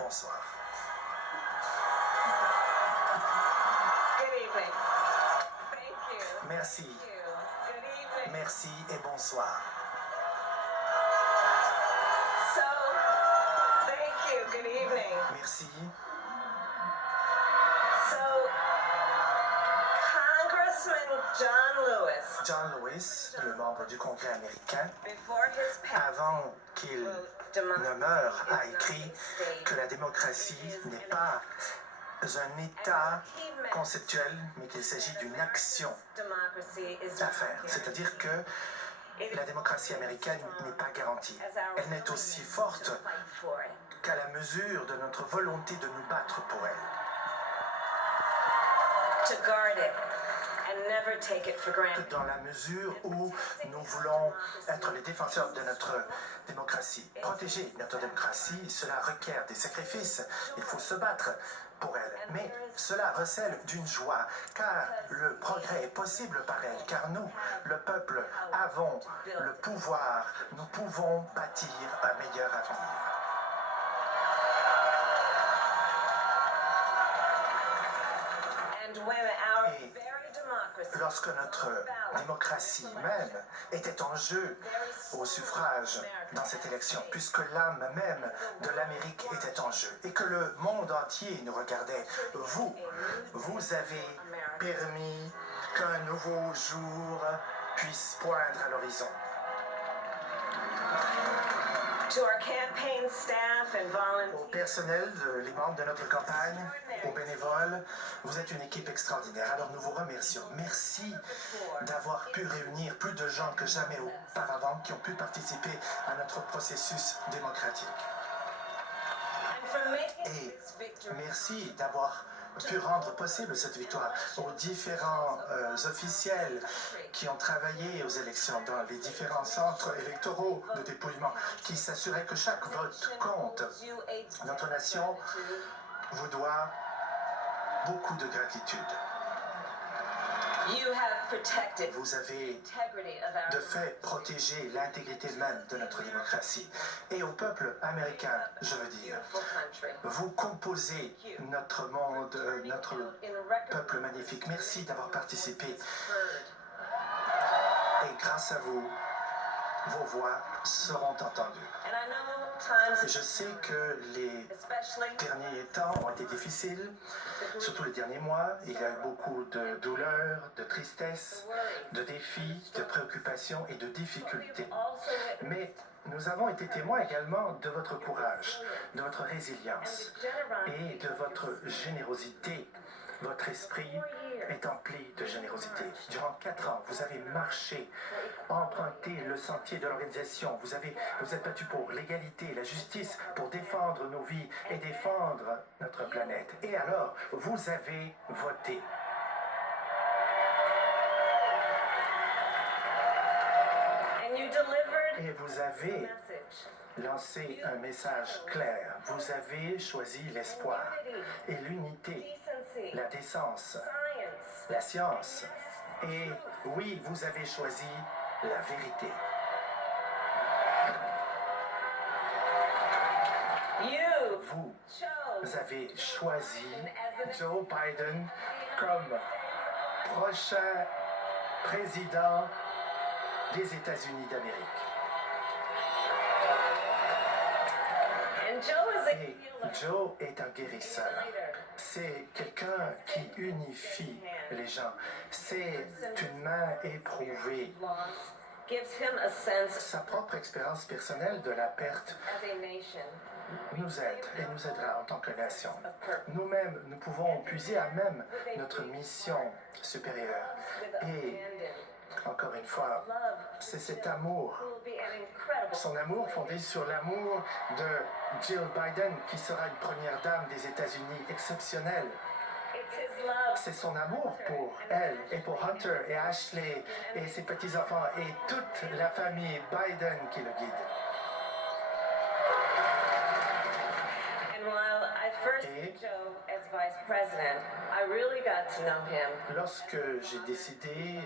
Bonsoir. Good evening. Thank you. Merci. Thank you. Good evening. Merci et bonsoir. So, thank you. Good evening. Merci. So, Congressman John Lewis, John Lewis, le membre du Congrès américain, before his passing, avant qu'il ne meure, a écrit que la démocratie n'est pas un état conceptuel, mais qu'il s'agit d'une action à faire. C'est-à-dire que la démocratie américaine n'est pas garantie. Elle n'est aussi forte qu'à la mesure de notre volonté de nous battre pour elle. to guard it and never take it for granted. Dans la mesure où nous voulons être les défenseurs de notre démocratie. Protéger notre démocratie, cela requiert des sacrifices. Il faut se battre pour elle. Mais cela recèle d'une joie, car le progrès est possible par elle, car nous, le peuple, avons le pouvoir. Nous pouvons bâtir un meilleur avenir. And when our Et very democracy lorsque notre démocratie même était en jeu au suffrage dans cette élection, puisque l'âme même de l'Amérique était en jeu et que le monde entier nous regardait, vous avez permis qu'un nouveau jour puisse poindre à l'horizon. to our campaign staff and Au volunteers, personnel, les membres de notre campagne, aux bénévoles, vous êtes une équipe extraordinaire. Alors nous vous remercions. Merci d'avoir pu réunir plus de gens que jamais auparavant qui ont pu participer à notre processus démocratique. and for making Et this victory merci d'avoir pu rendre possible cette victoire aux différents officiels qui ont travaillé aux élections dans les différents centres électoraux de dépouillement, qui s'assuraient que chaque vote compte. you a Notre nation vous doit beaucoup de gratitude. You have protected Vous avez integrity of our de fait protégé l'intégrité même de notre démocratie. Et au peuple américain, je veux dire, beautiful country. vous composez notre monde, notre peuple magnifique. Merci d'avoir participé. Heard. Et grâce à vous, vos voix seront entendues. And I know times, Je sais que les especially derniers temps ont été difficiles, surtout les derniers mois. Il y a eu beaucoup de douleurs, de tristesse, de défis, de préoccupations et de difficultés. also Mais nous avons été témoins également de votre courage, de votre résilience et de votre générosité. Votre esprit est empli de générosité. Durant 4 ans, vous avez marché, emprunté le sentier de l'organisation. Vous êtes battu pour l'égalité, la justice, pour défendre nos vies et défendre notre planète. Et alors, vous avez voté. and you delivered Et vous a avez message. lancé un message clair. Vous avez choisi l'espoir et l'unité, Decency, la décence, science, la science. Et oui, vous avez choisi la vérité. you Vous chose avez choisi Joe Biden comme prochain président des États-Unis d'Amérique. and Joe is a Et healer. Joe est un guérisseur. Leader. C'est quelqu'un qui unifie les gens. C'est une main éprouvée. Loss gives him a sense Sa propre expérience personnelle de la perte as a nation nous aide et nous aidera en tant que nation. Nous-mêmes, nous pouvons puiser à même notre mission supérieure. with Et abandon. encore une fois, Love c'est cet amour, will be an incredible son amour fondé sur l'amour de Jill Biden, qui sera une première dame des États-Unis exceptionnelle. It's his love C'est son amour pour elle et pour Hunter et Ashley et ses petits-enfants et toute la famille Biden qui le guide. and while I first Et- met Joe as vice president, I really got to know him Lorsque j'ai décidé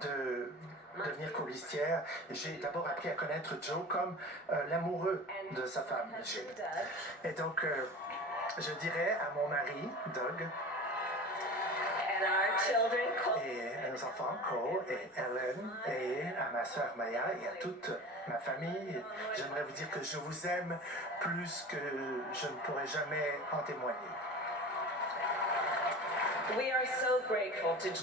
de devenir colistière, j'ai d'abord appris à connaître Joe comme l'amoureux de sa femme, Jill. Et donc, je dirais à mon mari, Doug, et à nos enfants, Cole et Ellen, et à ma sœur Maya et à toute ma famille, j'aimerais vous dire que je vous aime plus que je ne pourrais jamais en témoigner.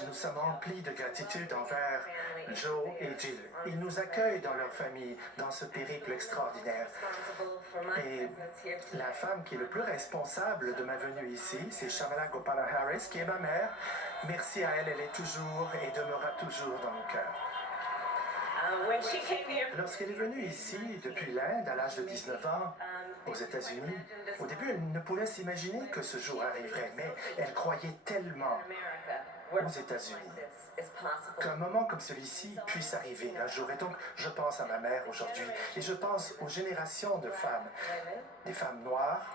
Nous sommes remplis de gratitude envers Joe et Jill. Ils nous accueillent dans leur famille, dans ce périple extraordinaire. Et la femme qui est le plus responsable de ma venue ici, c'est Shamala Gopala Harris, qui est ma mère. Merci à elle, elle est toujours et demeurera toujours dans nos cœurs. Lorsqu'elle est venue ici, depuis l'Inde, à l'âge de 19 ans, aux États-Unis, au début, elle ne pouvait s'imaginer que ce jour arriverait, mais elle croyait tellement aux États-Unis qu'un moment comme celui-ci puisse arriver un jour. Et donc, je pense à ma mère aujourd'hui, et je pense aux générations de femmes, des femmes noires,